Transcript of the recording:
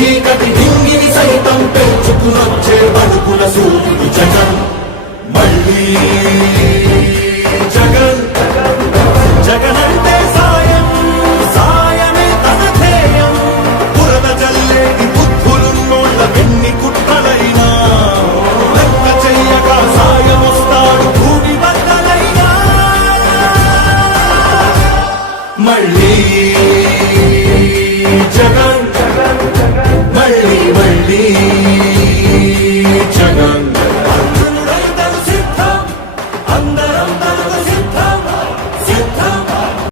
చీకటి హింగిని సైతం పెంచుకునొచ్చే బతుకుల సూర్యుడు జగన్. మళ్ళీ జగన్. జగన్ అంటే సాయం సాయమే తన ధ్యేయం. పురద జల్లేని బుద్ధులున్నోళ్ళ వెన్ని కుట్రలైనా. లెక్క చెయ్యక సాయం వస్తాడు భూమి బద్దలైనా. మళ్ళీ